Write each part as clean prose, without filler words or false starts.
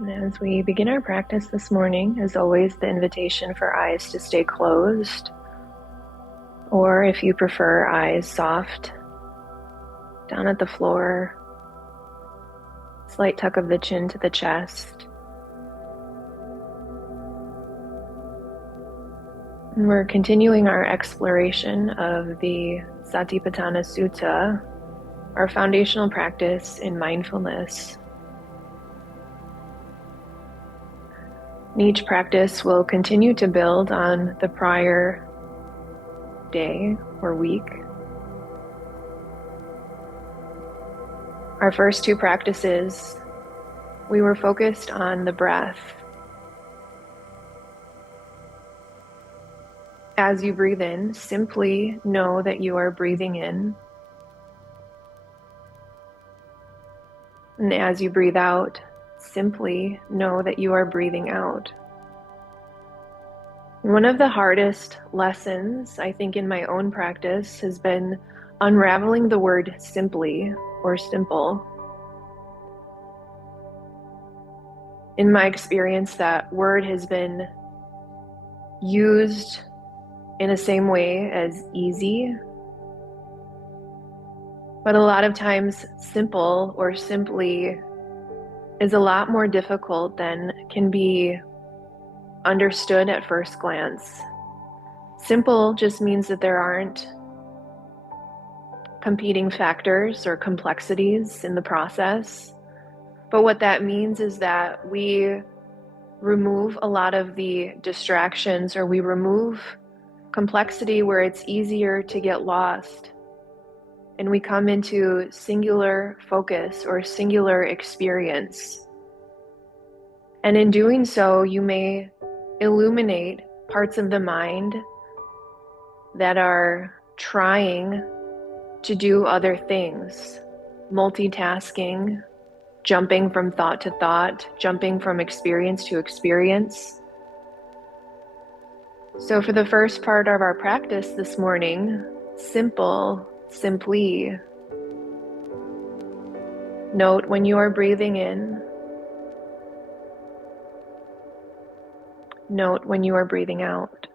And as we begin our practice this morning, as always, the invitation for eyes to stay closed, or if you prefer, eyes soft, down at the floor, slight tuck of the chin to the chest. And we're continuing our exploration of the Satipaṭṭhāna Sutta, our foundational practice in mindfulness. And each practice will continue to build on the prior day or week. Our first two practices, we were focused on the breath. As you breathe in, simply know that you are breathing in. And as you breathe out, simply know that you are breathing out. One of the hardest lessons, I think, in my own practice has been unraveling the word simply or simple. In my experience, that word has been used in the same way as easy, but a lot of times simple or simply is a lot more difficult than can be understood at first glance. Simple just means that there aren't competing factors or complexities in the process. But what that means is that we remove a lot of the distractions, or we remove complexity where it's easier to get lost. And we come into singular focus or singular experience. And in doing so, you may illuminate parts of the mind that are trying to do other things, multitasking, jumping from thought to thought, jumping from experience to experience. So for the first part of our practice this morning, simply, note when you are breathing in, note when you are breathing out.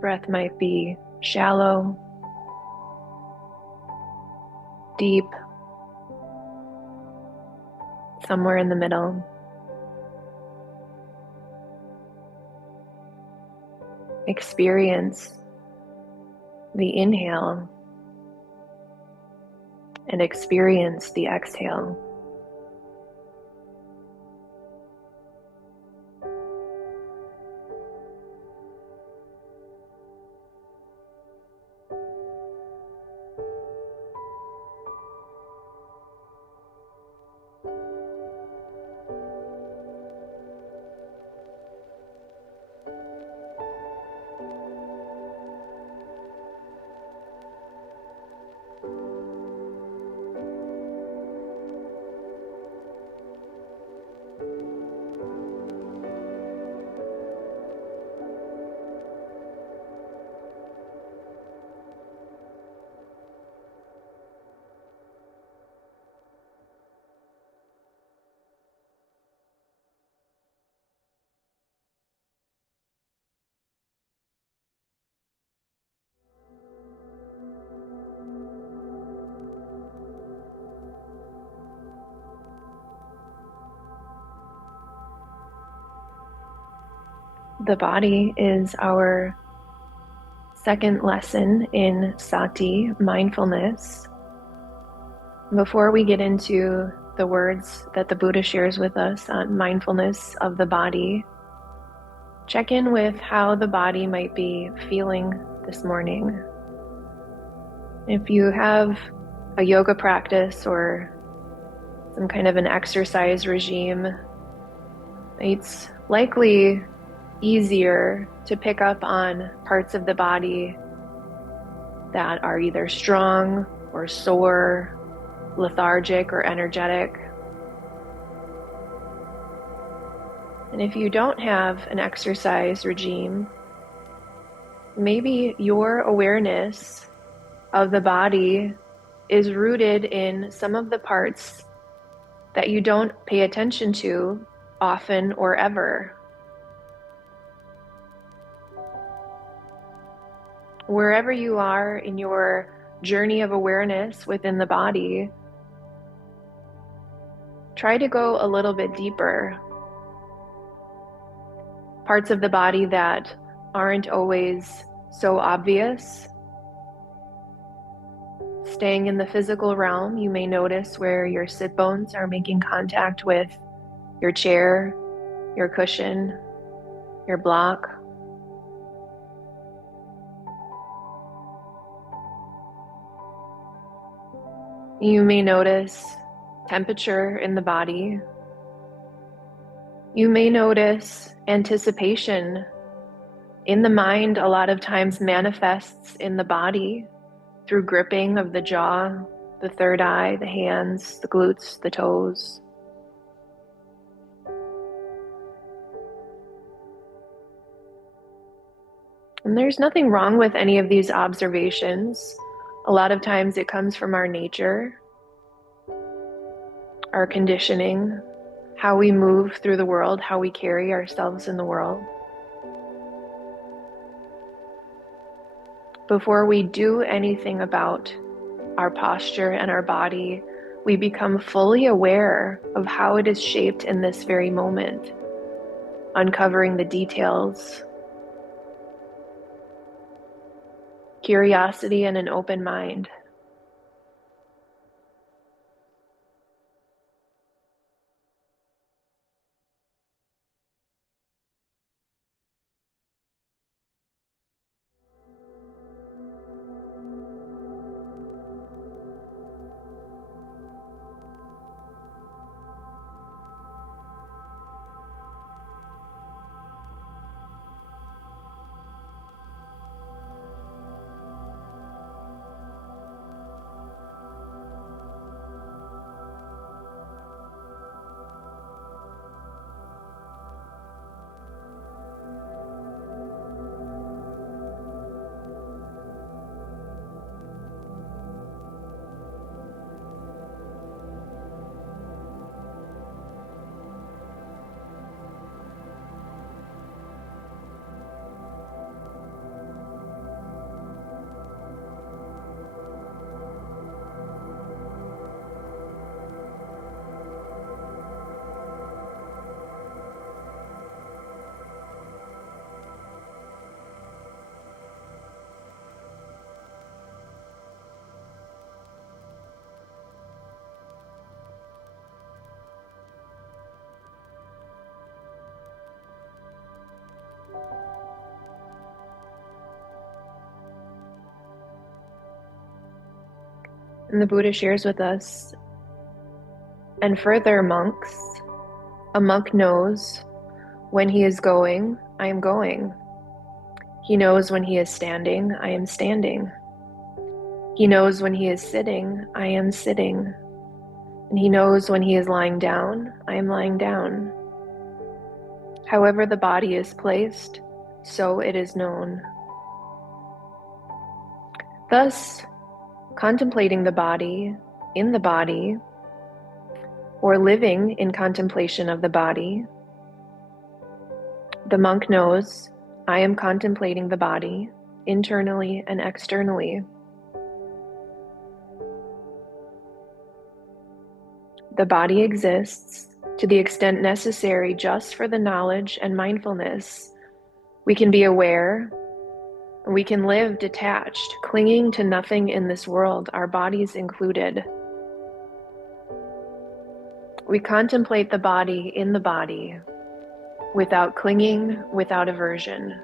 Breath might be shallow, deep, somewhere in the middle. Experience the inhale and experience the exhale. The body is our second lesson in Sati, mindfulness. Before we get into the words that the Buddha shares with us on mindfulness of the body, check in with how the body might be feeling this morning. If you have a yoga practice or some kind of an exercise regime, it's likely easier to pick up on parts of the body that are either strong or sore, lethargic or energetic. And if you don't have an exercise regime, maybe your awareness of the body is rooted in some of the parts that you don't pay attention to often or ever. Wherever you are in your journey of awareness within the body, try to go a little bit deeper. Parts of the body that aren't always so obvious. Staying in the physical realm, you may notice where your sit bones are making contact with your chair, your cushion, your block. You may notice temperature in the body. You may notice anticipation in the mind, a lot of times manifests in the body through gripping of the jaw, the third eye, the hands, the glutes, the toes. And there's nothing wrong with any of these observations. A lot of times it comes from our nature, our conditioning, how we move through the world, how we carry ourselves in the world. Before we do anything about our posture and our body, we become fully aware of how it is shaped in this very moment, uncovering the details, curiosity, and an open mind. And the Buddha shares with us, and further, monks, a monk knows when he is going, I am going. He knows when he is standing, I am standing. He knows when he is sitting, I am sitting. And he knows when he is lying down, I am lying down. However the body is placed, so it is known. Thus, contemplating the body, in the body, or living in contemplation of the body, the monk knows, I am contemplating the body, internally and externally. The body exists to the extent necessary just for the knowledge and mindfulness We can be aware, and we can live detached, clinging to nothing in this world, our bodies included. We contemplate the body in the body, without clinging, without aversion.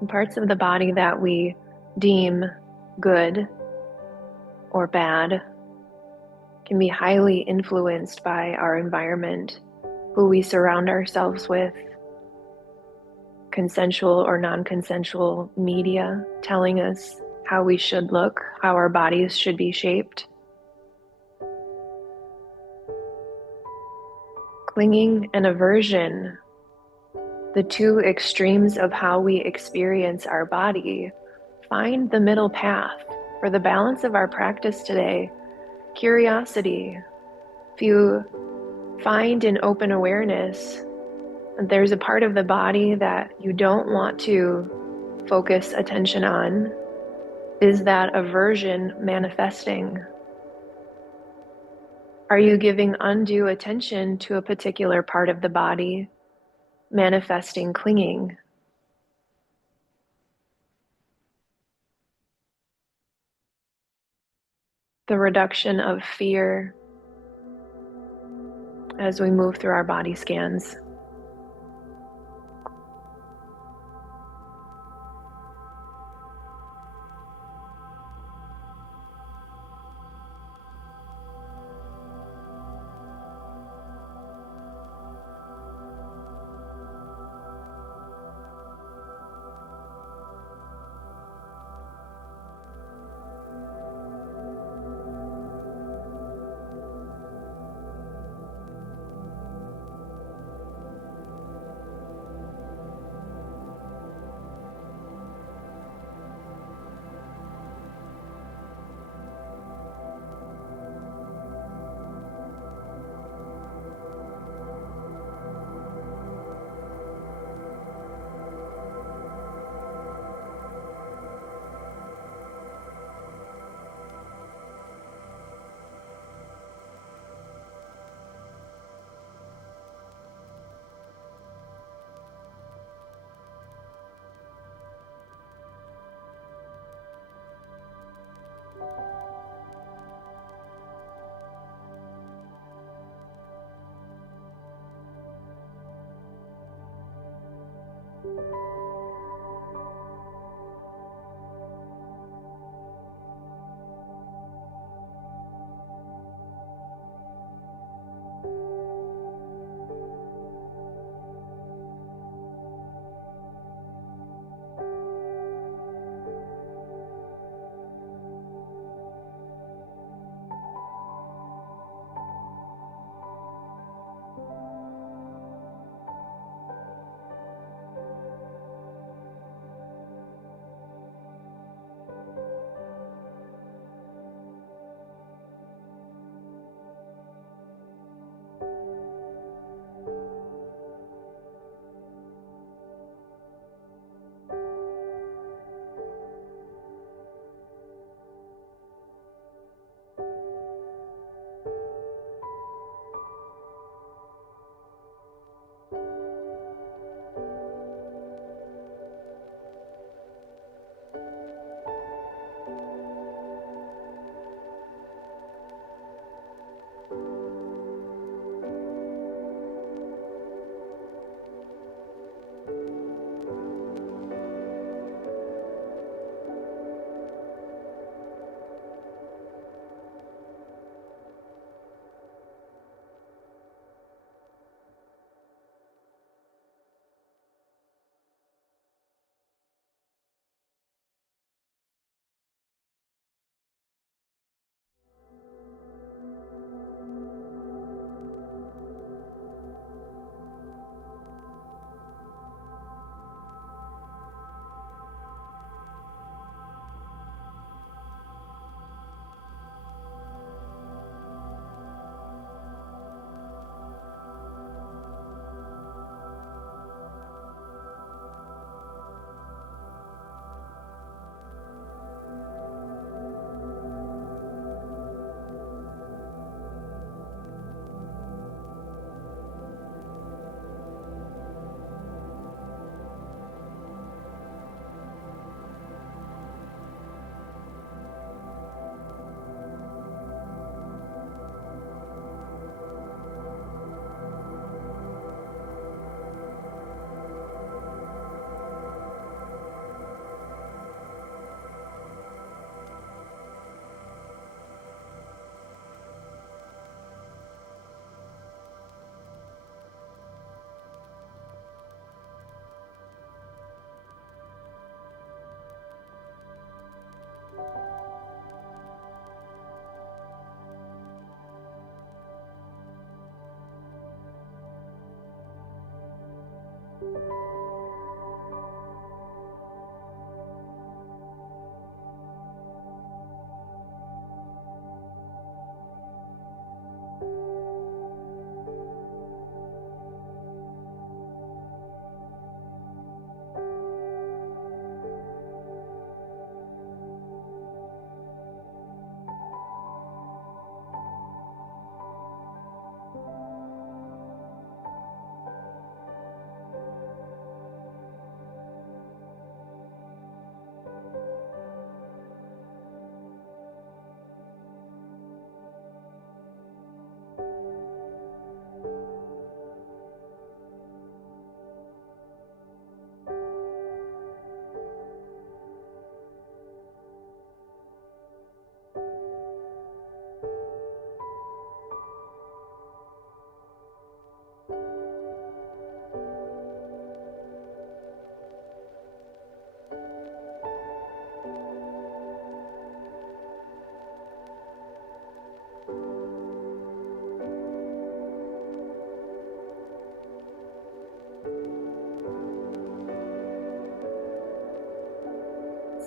And parts of the body that we deem good or bad can be highly influenced by our environment, who we surround ourselves with, consensual or non-consensual media telling us how we should look, how our bodies should be shaped. Clinging and aversion, the two extremes of how we experience our body. Find the middle path. For the balance of our practice today, curiosity. If you find in open awareness that there's a part of the body that you don't want to focus attention on, is that aversion manifesting? Are you giving undue attention to a particular part of the body, manifesting clinging? The reduction of fear as we move through our body scans.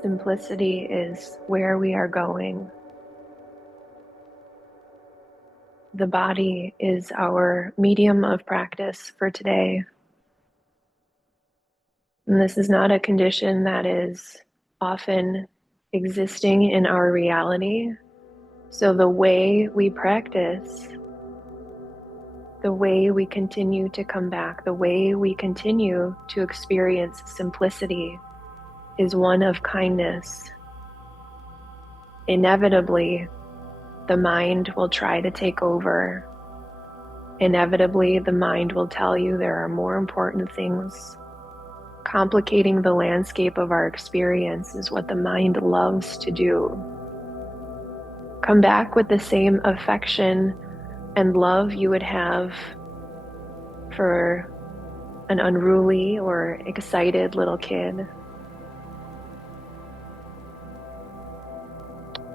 simplicity is where we are going. The body is our medium of practice for today. And this is not a condition that is often existing in our reality. So the way we practice, the way we continue to come back, the way we continue to experience simplicity is one of kindness. Inevitably, the mind will try to take over. Inevitably, the mind will tell you there are more important things. Complicating the landscape of our experience is what the mind loves to do. Come back with the same affection and love you would have for an unruly or excited little kid.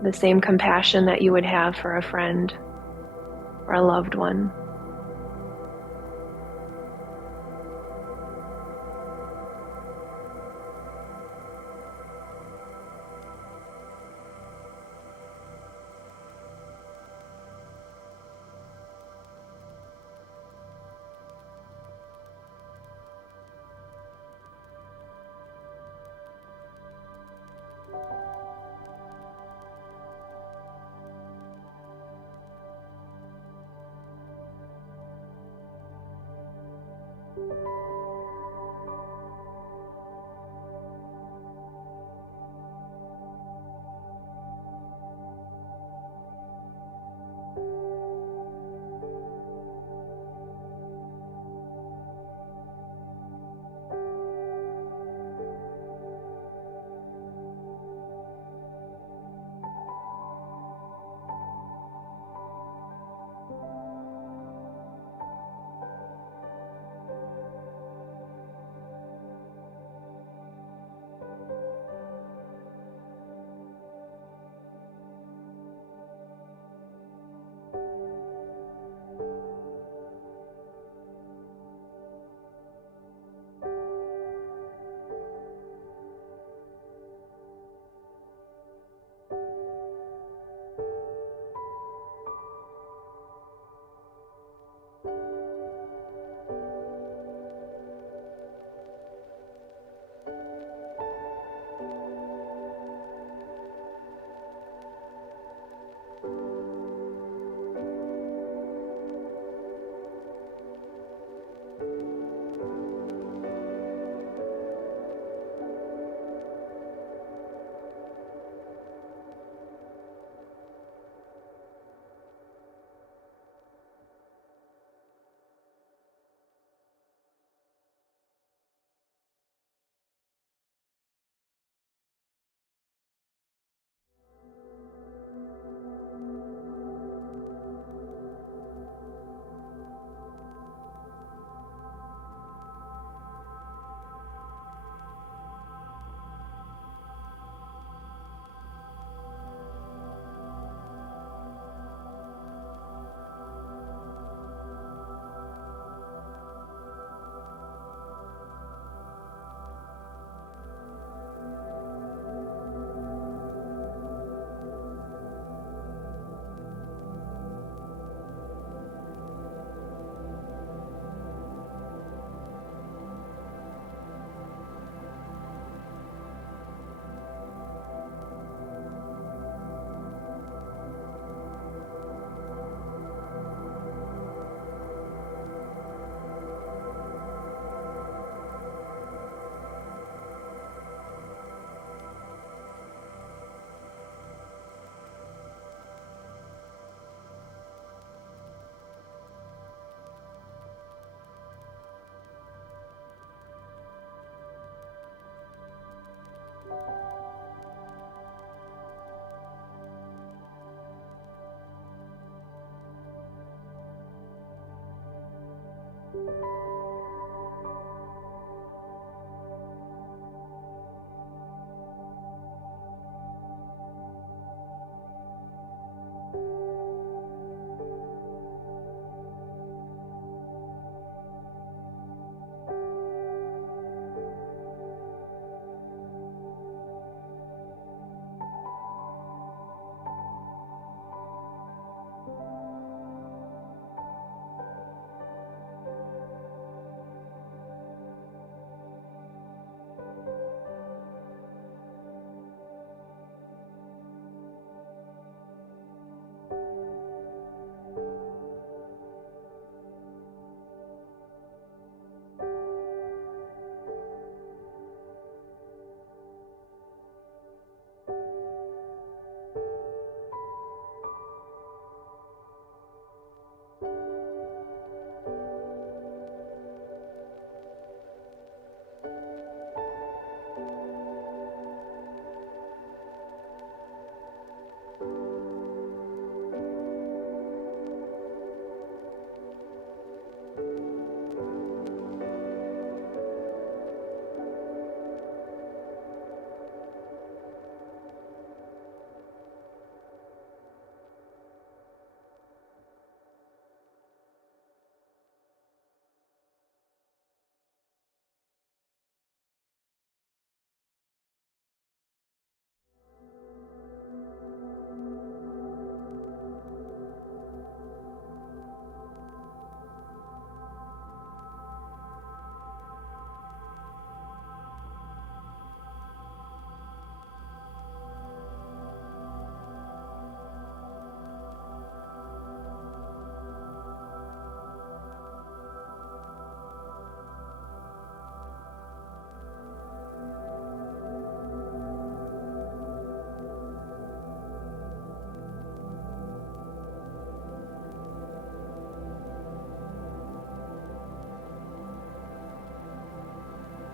The same compassion that you would have for a friend or a loved one.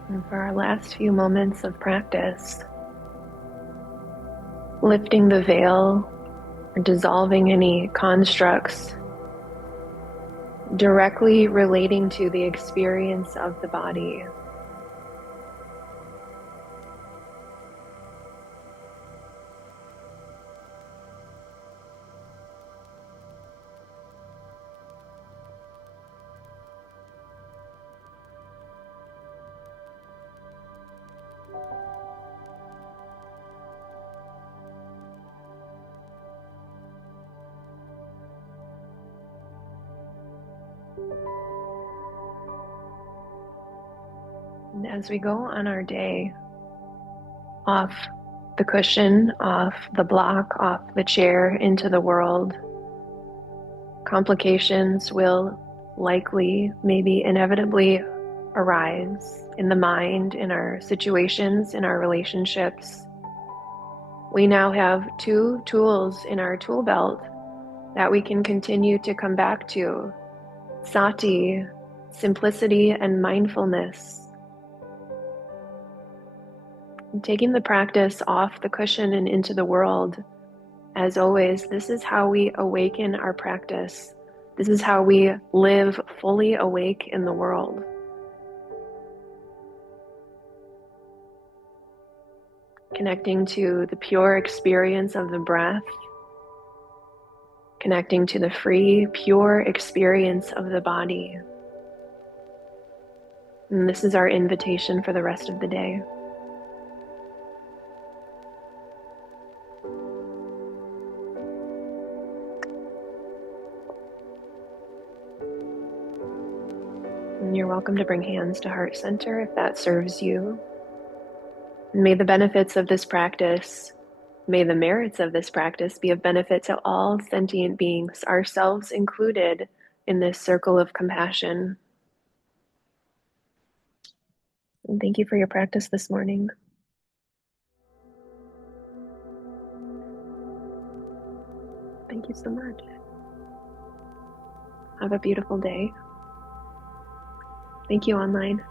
And for our last few moments of practice, lifting the veil or dissolving any constructs directly relating to the experience of the body. And as we go on our day, off the cushion, off the block, off the chair, into the world, complications will likely, maybe inevitably arise in the mind, in our situations, in our relationships. We now have 2 tools in our tool belt that we can continue to come back to: sati, simplicity, and mindfulness. And taking the practice off the cushion and into the world, as always, this is how we awaken our practice. This is how we live fully awake in the world. Connecting to the pure experience of the breath, connecting to the free, pure experience of the body. And this is our invitation for the rest of the day. And you're welcome to bring hands to heart center if that serves you. And may the benefits of this practice, may the merits of this practice be of benefit to all sentient beings, ourselves included, in this circle of compassion. And thank you for your practice this morning. Thank you so much. Have a beautiful day. Thank you, online.